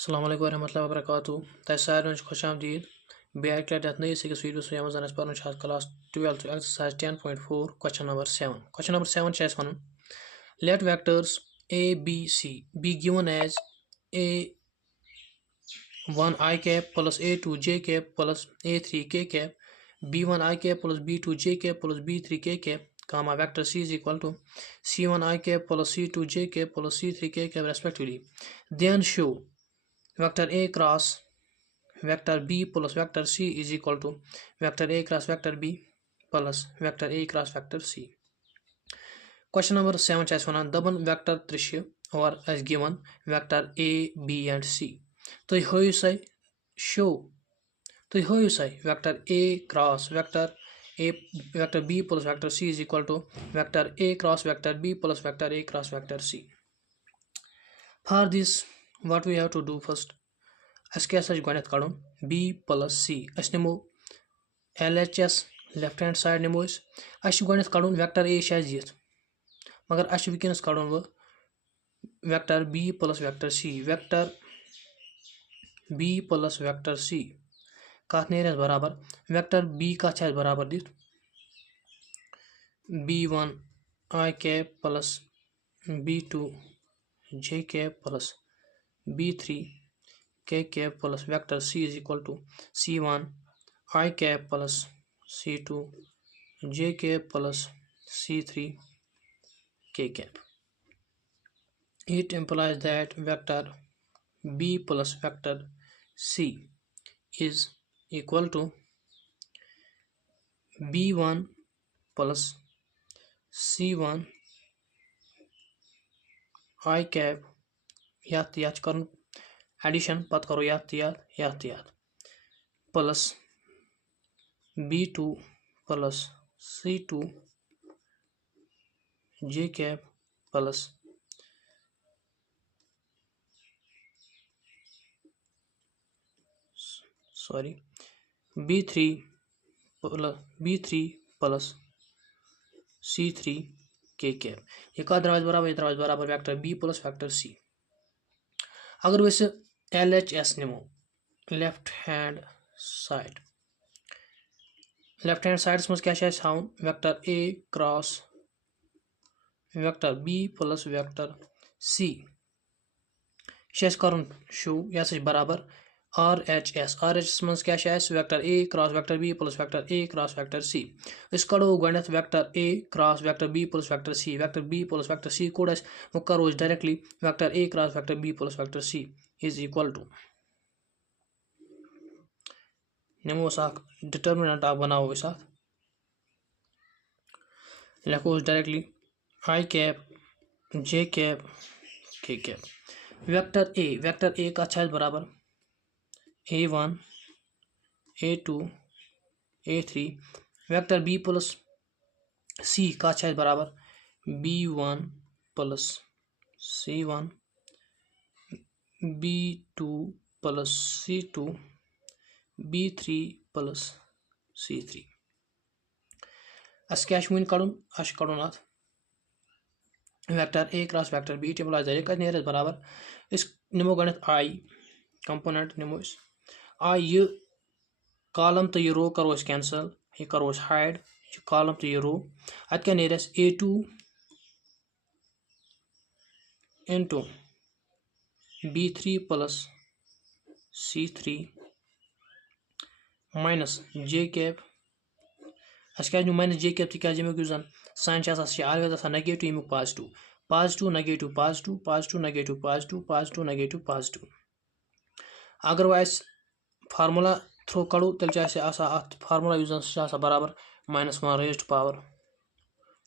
अस्सलाम वालेकुम रहमतुल्लाहि व बरकातुहू तह सारे खुश आमदीद बैक लट नईस वीडियो यह जन पे class 12 exercise 10.4 question number 7 question number 7 one let vectors a b c be given as a1 I cap plus a2 j cap plus a3 k cap b1 I cap plus b2 j cap plus b3 k cap comma vector c is equal to c1 I cap plus c2 j cap plus c3 k cap respectively. Then show vector a cross vector b plus vector c is equal to vector a cross vector b plus vector a cross vector c. Question number 7 छ one दबन vector त्रिश्य और as given vector a b and c तो होयु सै show तो होयु सै vector a cross vector a vector b plus vector c is equal to vector a cross vector b plus vector a cross vector c. For this what we have to do first अस क्या गणित कड़न b plus c अस नमो LHS left hand side नमो अस गणित कड़न vector a दित मगर अस वनस कड़न वो vector b plus vector c vector b plus vector c कत नेर बराबर vector b कत बराबर दित b1 I cap plus b2 j cap plus b3 k cap plus vector c is equal to c1 I cap plus c2 j cap plus c3 k cap. It implies that vector b plus vector c is equal to b1 plus c1 I cap याद कर addition पत करो याद plus b2 plus c2 j cap plus b3 plus c3 k cap ये का बराबर vector b plus vector c. अगर वैसे LHS नमो लेफ्ट हैंड साइड मज क्या हाउन vector a cross vector b plus vector c कर शो यह बराबर RHS मज क्या vector a cross vector b plus vector a cross vector c इस कड़ो गणित vector a cross vector b plus vector c कोड वो करो directly vector a cross vector b plus vector c is equal to नमो determinant बनाओ लिखो directly I cap j cap k cap vector a का बराबर a1 a2 a3 vector b plus c का बराबर b1 plus c1 b2 plus c2 b3 plus c3 अस क्या कड़न अस कड़न अत vector a cross vector b टिप्लाइज नेर बराबर इस निमो गणित I कंपोनेंट निमो I ये कॉलम तो ये रो करो कैंसल ये करो हाइड ये कॉलम तो ये रो अत क्या नेर a2 into b3 plus c3 minus j cap अस क्या माइनस j कैप तक जन साइन अलवेज नेगेटिव यमुक positive negative positive positive negative positive positive negative positive अगर वो फार्मूला थ्रो कड़ो तेल अत फार्मूला यूज बराबर -1 raised power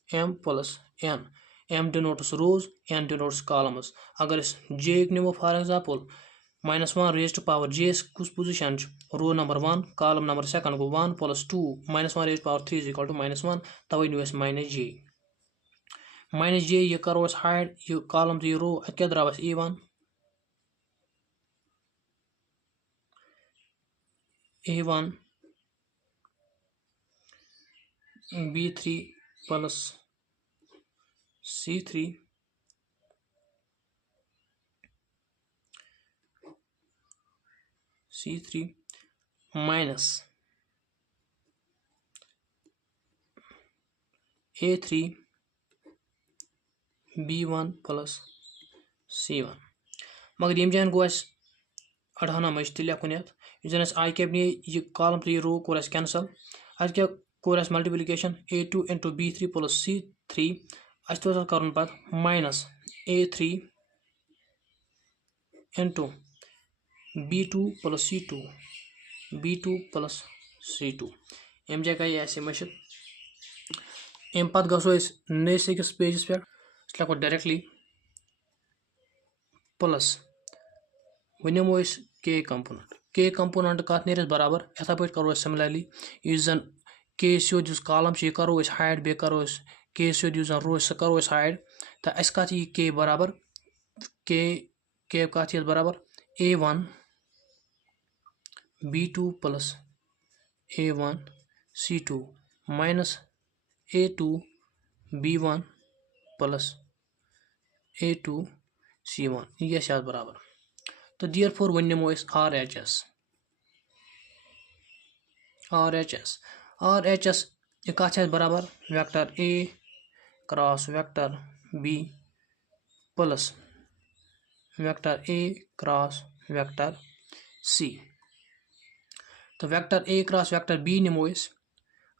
m plus n m denotes rows n denotes columns अगर j निमो for example -1 raised power j कुछ position row number 1 column number 2 गो 1 plus 2 -1 raised power 3 is equal to -1 तवे no minus j ये करो hide ये column तो ये रो अत क्या द्राव a1 b3 plus c3 C3 minus A3 B1 plus C1 मगर यम जान गो अड़हना मज तो लेखन ये आई कैप नी यह कॉलम तो यह रो कोर कैंसल अस क्या core multiplication A2 into B3 plus C3 अस तो कर minus A3 into B2 plus C2 B2 plus C2 अम जगह गई मशिद अम पे गो नस अकिस पेजस पे लेखो डायरेक्टली प्लस वो के कंपोनेंट कत नेर बराबर इथा पे करो सिमिलरली इस जन के सोद कॉलम यह करो हाइड बे करो के सोद जन रो सह करो हाइड तो अस कत यी के बराबर के कत बराबर A1 B2 plus A1 C2 minus A2 B1 plus A2 C1 यह बराबर तो देयरफॉर वन निमो RHS यह कत बराबर vector A cross vector B plus vector A cross vector C तो vector A cross vector B निमो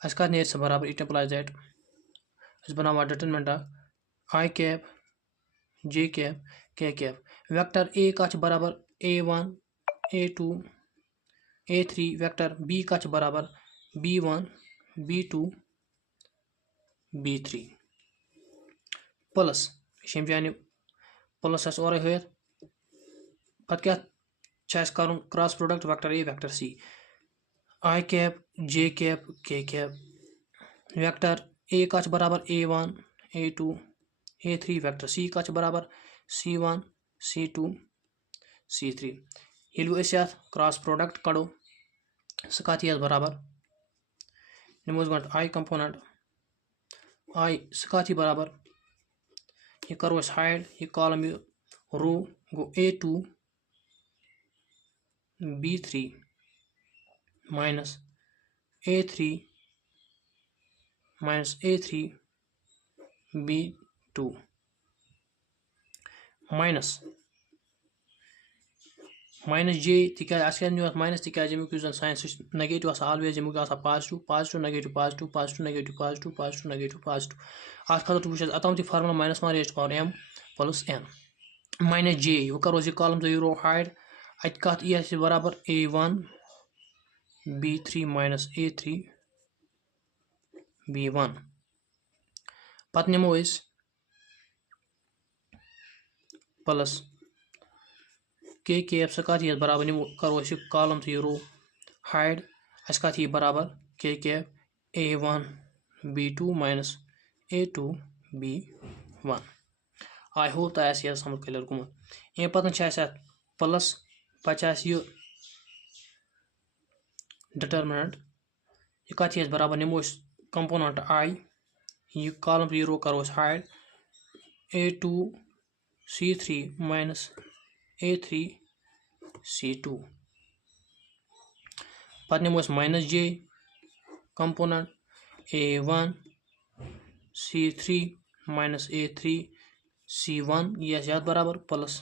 अस कत नेर बराबर इट इम्प्लाइज दैट अस बनावा determinant I cap J cap K cap vector A कत बराबर A1 A2 A3 vector B कत बराबर B1 B2 B3 प्लस यम जान प्लस अस और हथ पत क्या कर cross product vector A vector C I cap J cap K cap vector A कत बराबर A1 A2 A3 vector C कत बराबर C1 C2 C3 ये क्रॉस प्रोडक्ट कड़ो सह कत बराबर निमो गो I कंपोनेंट I सह कत बराबर यह करो हाइड यह कॉलम रो गो A2 B3 minus A3 B2 minus J minus तक signs negative always positive negative positive positive negative positive positive negative positive अत खतर वो अतम formula minus 1 raised to power m plus n minus J वो करो column तो रो hide अत कत यह बराबर A1 B3 minus A3 B1 पत निमो प्लस के कैप सह कत बराबर निमो करो कॉलम तो रो हाइड अस कत बराबर के cap A1 B2 minus A2 B1 आई होप तो यह समझ क्लियर गुमुत अम पे प्लस पे यह डिटरमिनेंट यह कत बराबर निमो कंपोनेंट I यह कॉलम तो रो करो hide A2 C3 minus A3 C2 पत निमो minus J component A1 C3 minus A3 C1 यह बराबर प्लस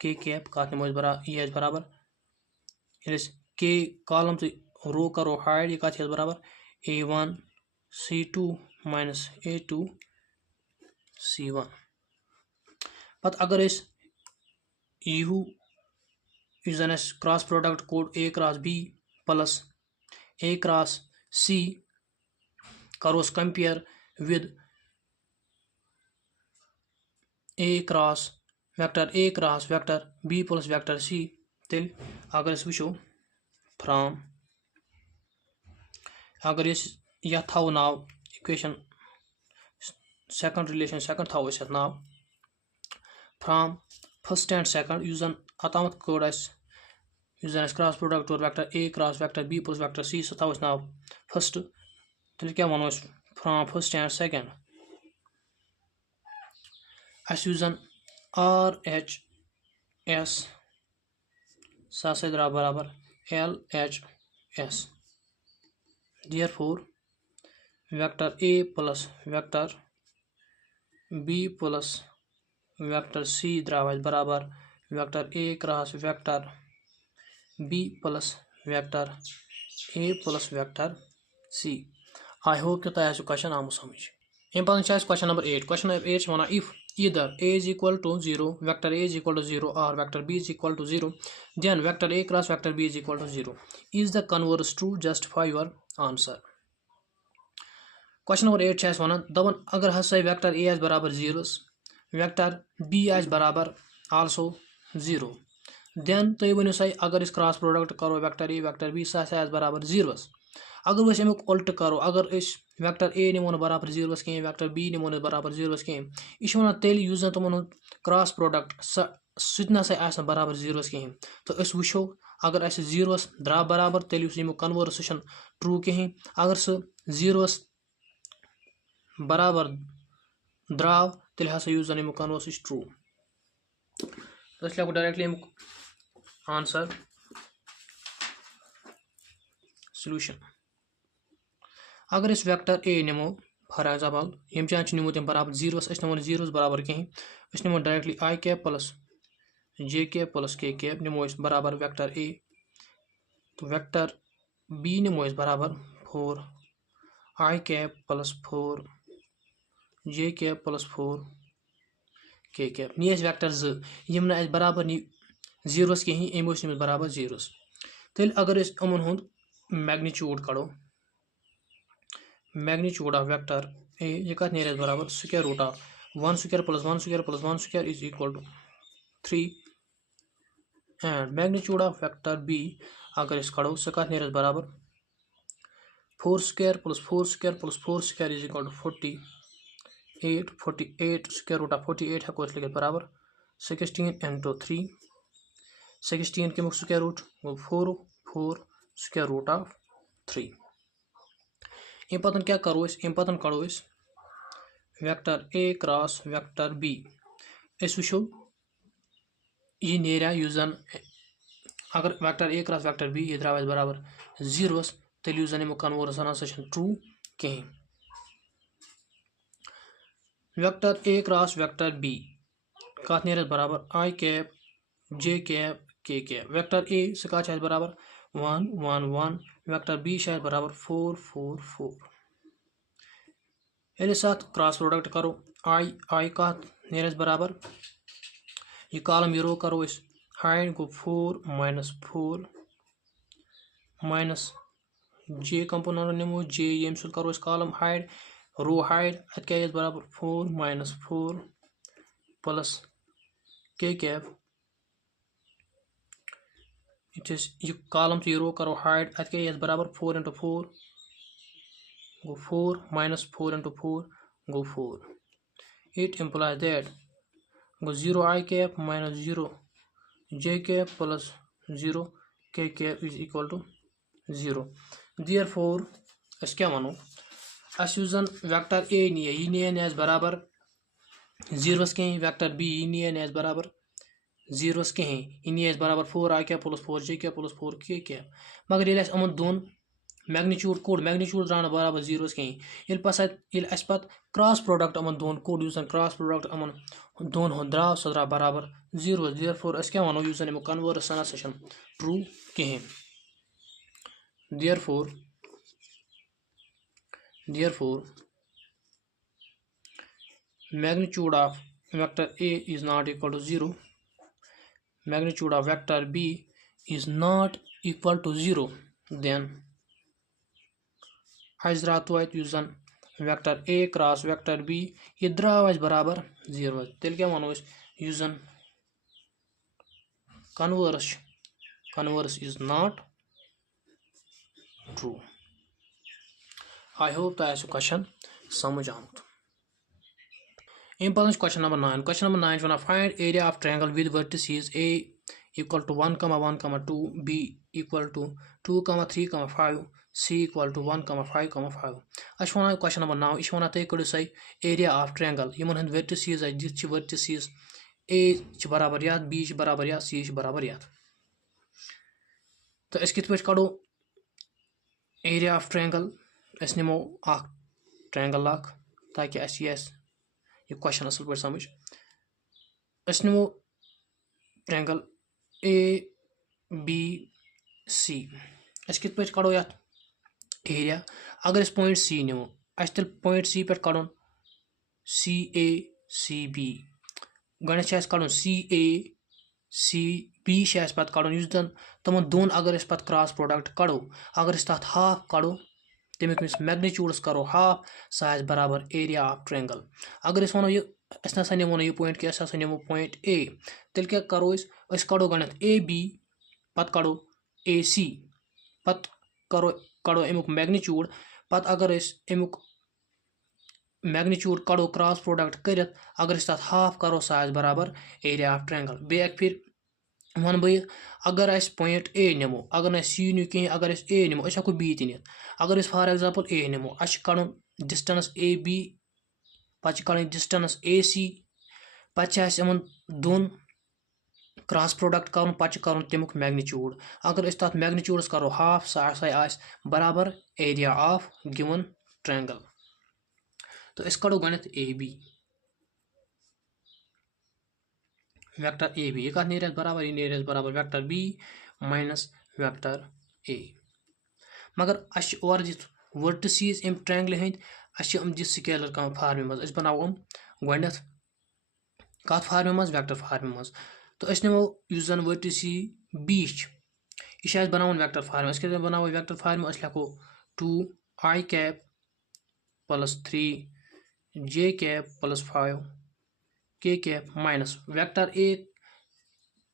के कैप कत निमो बराबर के कॉलम तो रो करो हाइड यह कत बराबर A1 C2 minus A2 C1 पत अगर यू जन क्रॉस प्रोडक्ट कोड A cross B plus A cross C करोस compare with A cross vector B plus vector C तेल अगर वो फ्राम अगर यह थो नाव इक्वेशन सेकंड रिलेशन सेकंड थो नाव फ्राम फर्स्ट एंड सेकंड उस जन अतमत कोड क्रॉस प्रोडक्ट और vector A cross vector B plus vector C सह थो नाव फर्स्ट तेल क्या वनो फ्राम फर्स्ट एंड सेकंड अस RHS सह द्राव बराबर LHS। Therefore vector A plus vector B plus vector C द्राव बराबर vector A cross vector B plus vector A plus vector C। I hope कि तुम क्वेश्चन आम समझ। अम पे question number 8। Question number 8 one if either A is equal to 0, vector A is equal to 0 or vector B is equal to 0, then vector A cross vector B is equal to 0. Is the converse true? Justify your answer. Question number 8 one दपन अगर हसा vector A बराबर 0 vector B बराबर also 0, then तुम वनो सा अगर cross product करो vector A vector B सह बराबर 0। अगर वह अमुक उल्ट करो अगर वेक्टर A निमो बराबर 0 कहें वेक्टर B निमो बराबर 0 कहें यह वन तेल युस तुम क्रॉस प्रोडक्ट सह बराबर 0 कहें तो वो अगर 0 द्राव बराबर तेल यमुक कन्वर्स ट्रू कहें अगर सह 0 बराबर द्राव तेल हसा युस अमुक कन्वर्स ट्रू। तो लिखो डायरेक्टली अमुक आंसर सॉल्यूशन। अगर इस वेक्टर A निमो फॉर एग्जांपल यम चान निमो तम बराबर 0 नमो 0 बराबर कहीं निमो directly I cap plus J cap plus K cap निमो बराबर वेक्टर A तो वेक्टर B निमो बराबर 4 I cap plus 4 J cap plus 4 K cap knee vector 2 यम ना बराबर नी 0 कहीं अम बराबर 0 तेल अगर अमन हुंद मैग्नीट्यूड कड़ो मैग्नीट्यूड ऑफ वेक्टर A यह कत नेर बराबर square root of 1 square plus 1 square plus 1 square is equal to 3 and magnitude of vector B अगर कड़ो सह कत नेर बराबर 4 square plus 4 square plus 4 square is equal to 48 square root of 48 हेको लिखित बराबर 16 इंटू 3 16 के स्क्वायर रूट गो 4 स्क्वायर रूट ऑफ 3। अम पतन क्या करो अम पतन कड़ो vector A cross vector B वो यह नेर जन अगर vector A cross vector B यह द्राव बराबर 0 तेल युस अमुक कन्वर्स हसा ट्रू कहें। Vector A cross vector B कत नेर बराबर I cap J cap K cap vector A सह कत बराबर 1 1 1 वेक्टर B शायद बराबर 4 4 4 ये साथ क्रॉस प्रोडक्ट करो I कत नेर बराबर यह कॉलम यह रो करो हाइड गो 4 -4 माइनस J कंपोनेंट निमो J यम सु करो कॉलम हाइड रो हाइड अत क्या बराबर 4 -4 प्लस K कैप यह कॉलम तो यह रो करो हाइड अत क्या बराबर 4 इंटू 4 गो 4 -4 इंटू 4 गो 4। इट इम्प्लाइज दैट गो 0 I cap minus 0 J cap plus 0 K cap is equal to 0। Therefore अस क्या वनो अस जन वेक्टर A नी यह नी बराबर 0 कहीं वेक्टर B यह नी बराबर 0 कहीं यह नी बराबर 4 I cap plus 4 J cap plus 4 K cap मगर ये अमन दोन मैग्नीट्यूड कोड मैग्नीट्यूड द्राव बराबर 0 कहीं ये पत क्रॉस प्रोडक्ट अमन दोन कोड युस क्रॉस प्रोडक्ट अमन दोन हो द्राव सह द्राव बराबर 0। देयरफॉर अस क्या वनो युस अमुक कन्वर्स हसा ट्रू कहीं। Therefore magnitude of vector A is not equal to 0, magnitude of vector B is not equal to 0, then as द्राव युस vector A cross vector B यह द्राव बराबर 0 तेल क्या वनो युस converse is not true। I hope तो क्वेश्चन समझ आमुत। अम पे क्वेश्चन नंबर 9। क्वेश्चन नंबर 9 वन find area of triangle with vertices A equal to 1, 1, 2, B equal to 2, 3, 5, C equal to 1, 5, 5। अस वन क्वेश्चन नंबर 9 यह वन तुम कड़ो सा एरिया ऑफ ट्रायंगल यमन हंद वर्टिसेस दित वर्टिसेस A बराबर यत B बराबर यत C बराबर यत तो अस कित पे कड़ो एरिया ऑफ ट्रायंगल अस निमो ट्रायंगल ताकि अस ये क्वेश्चन असल पे समझ अस निमो ट्रायंगल ए बी सी अस कित पे कड़ो यत एरिया अगर अस पॉइंट सी निमो अस तेल पॉइंट सी पे कड़न सी ए सी बी गणित कड़न सी ए सी बी पे कड़न युस जन तमन दोन अगर अस पत क्रॉस प्रोडक्ट कड़ो अगर अस तथ हाफ कड़ो तमिक मैग्नीट्यूडस करो हाफ सह बराबर एरिया ऑफ ट्रायंगल अगर अस वनो ये अस नसा निमो ये पॉइंट कि अस निमो पॉइंट ए तेल क्या करो अस कड़ो गणित ए बी पत कड़ो ए सी पत कड़ो अमुक मैग्नीट्यूड पत अगर अस अमुक मैग्नीट्यूड कड़ो क्रॉस प्रोडक्ट कर अगर अस तथ हाफ करो सह बराबर एरिया ऑफ ट्रायंगल बे फिर वन बह अगर अस पॉइंट ए निमो अगर न सी नी कहीं अगर अस ए निमो अस हेको बी ती नित अगर अस फॉर एग्जांपल ए निमो अस कड़न डिस्टेंस ए बी पत कड़न डिस्टेंस ए सी पत यमन दोन क्रॉस प्रोडक्ट कर पत कर तमुक मैग्नीट्यूड अगर अस तथ मैग्नीट्यूडस करो हाफ सह बराबर एरिया ऑफ गिवन ट्रायंगल तो अस कड़ो गणित A B vector A B यह नीर बराबर यह नीर बराबर vector B minus vector A मगर अस और दित वर्टिसीज अम ट्रायंगल हंद अस दित स्केलर फार्मे मज अस बनावो गणित कत फार्मे मज वेक्टर फार्मे मज तो अस निमो युस जन वर्टिसी बी यह बनावन वेक्टर फार्मे अस क्या बनावो वेक्टर फार्मे अस लिखो 2 i cap plus 3 J cap plus 5 k cap minus vector ए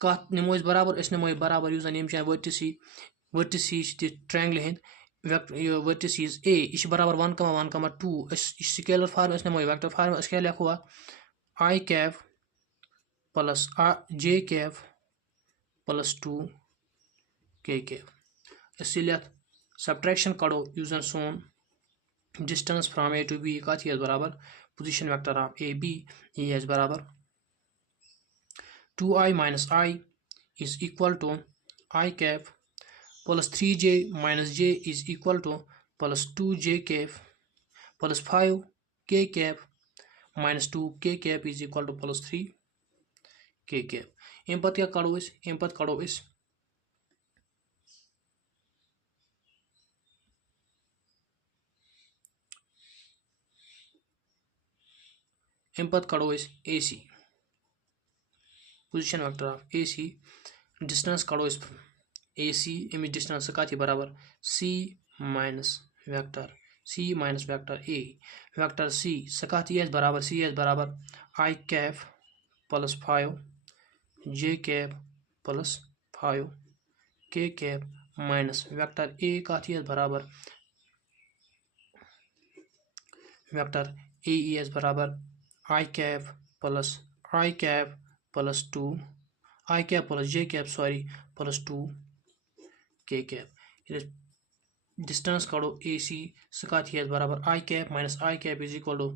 कत निमो बराबर अस निमो बराबर युस जन वर्टिसी ट्रायंगल हंद वर्टिसीज ए यह बराबर 1,1,2 स्केलर फार्म अस निमो वेक्टर फार्म अस क्या लिखो i cap plus j cap plus 2 k cap अस लिख सब्ट्रैक्शन कड़ो युस जन सोन distance from A to B कत बराबर position vector of A B यह बराबर 2i minus I is equal to I cap plus 3j minus j is equal to plus 2j cap plus 5k cap minus 2k cap is equal to plus 3k cap अम क्या कड़ो अम कड़ो अम कड़ो A C position vector of A C distance कड़ो A C अमिच distance कत बराबर C minus vector A vector C कत बराबर सी बराबर i cap plus 5 j cap plus 5 k cap minus vector ए कत बराबर वेक्टर ए बराबर i cap plus 2 i cap plus j cap sorry plus 2 k cap distance कड़ो A C कत बराबर i cap minus i cap is equal to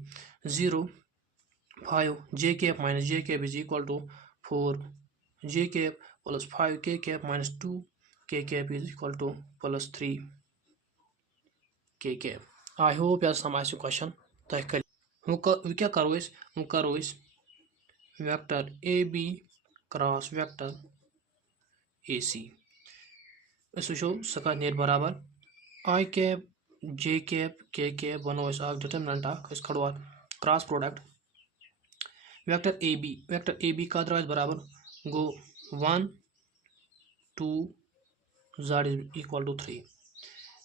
0 5 j cap minus j cap is equal to 4 j cap plus 5 k cap minus 2 k cap is equal to plus 3 k cap I hope यह समझ question तह कर वो क्या करो vector A B cross vector A C वो सह नीर बराबर i cap j cap k cap बनो डिटर्मिनेंट अस खड़ो cross product vector A B का द्राव बराबर गो 1 2 z इज इक्वल टू 3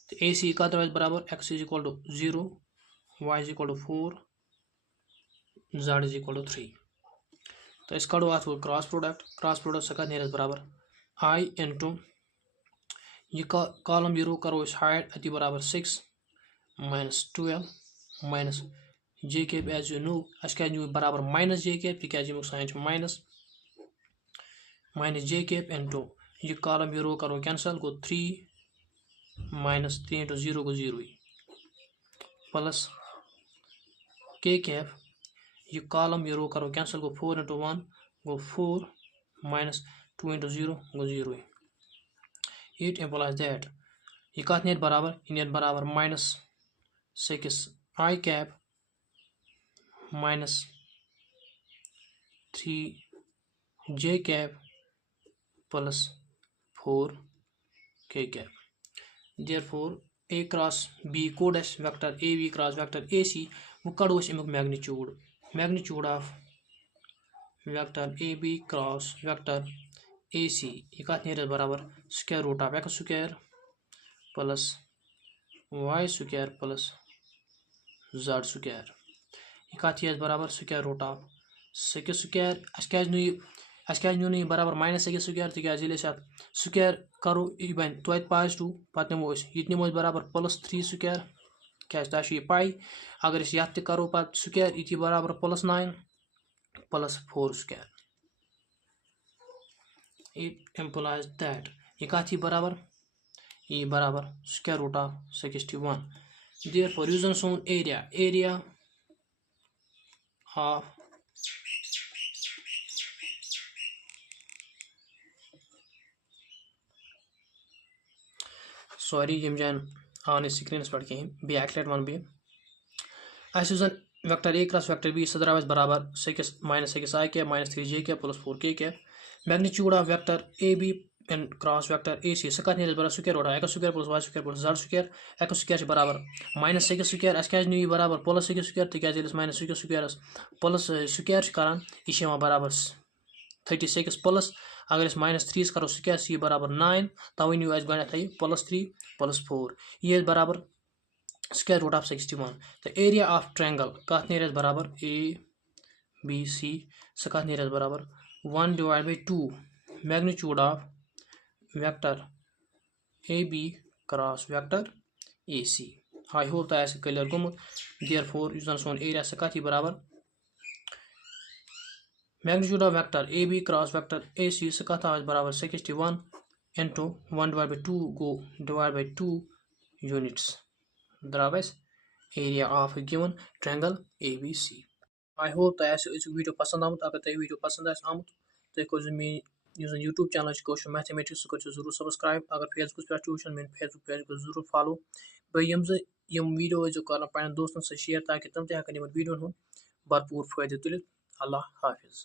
तो ए सी का द्राव बराबर x is equal to 0 y is equal to 4 z is equal to 3 तो इस कड़ो अत क्रॉस प्रोडक्ट सह नीर बराबर आई इंटू यह कॉलम यह रो करो हाइड अति बराबर 6 minus 12 minus j cap as you know अस क्या बराबर माइनस जे कैप तक sign minus j cap into यह कॉलम यह रो करो कैंसल गो 3 माइनस 3 इंटू 0 गो 0 प्लस के कैप यह कॉलम यह रो करो कैंसल गो 4 इंटू 1 गो 4 माइनस 2 इंटू 0 गो 0 It implies that ये कत नेट बराबर ये नेट बराबर -6 I cap -3 J cap plus 4 K cap. Therefore A cross B co dash vector AB cross vector AC वो कड़ो अमुक magnitude of vector AB cross vector AC ये कत नेर बराबर square root of x square plus y square plus z square ये कत बराबर square root of 6 square क्या नी बराबर -6 square तिकाज स्क्वायर करो यह बन तो पॉजिटिव पे नमो ये नमो बराबर +3 square क्या तह यह पाई अगर ये करो पे स्क्वायर ये बराबर +9 +4 square. It implies that ये कत बराबर ये बराबर square root of 61. Therefore using सोन area of सॉरी यम जान आव ना स्क्रीनस पे कहें बैक लट वन बह vector A cross vector B सह द्राव बराबर -6 I cap -3 J cap + 4 K cap. Magnitude of vector AB and cross vector AC सह कत बराबर square root x square + y square + z square. x square बराबर -6 स्क्वायर क्या नी बराबर +6 स्क्वायर तिकाज -6 स्क्वायर प्लस स्क्वायर करान यह बराबर 36 प्लस अगर -3 करो स्क्वायर बराबर 9 तवे नी गए +3 +4 ये बराबर square root of 61. The area of triangle कत नेर बराबर ABC सह कत नेर बराबर 1/2 magnitude of vector AB cross vector AC. I hope that is clear गोमुत. Therefore उस सोन area सह कत बराबर magnitude of vector AB cross vector AC सह कत बराबर 61 into 1/2 go divided by 2 units. Otherwise area of a given triangle ABC. I hope that this video पसंद आमुत. अगर तुम वीडियो पसंद आमुत तो कर मे YouTube चैनल कौशल मैथमेटिक्स सह कर जरूर सब्सक्राइब. अगर फेसबुक पे वुचन मे फेसबुक पेज कर जरूर फॉलो. यम वीडियो कर पे दोस्तन सह शेयर ताकि तम तक वीडियो भरपूर फायदे तुल. अल्लाह हाफिज.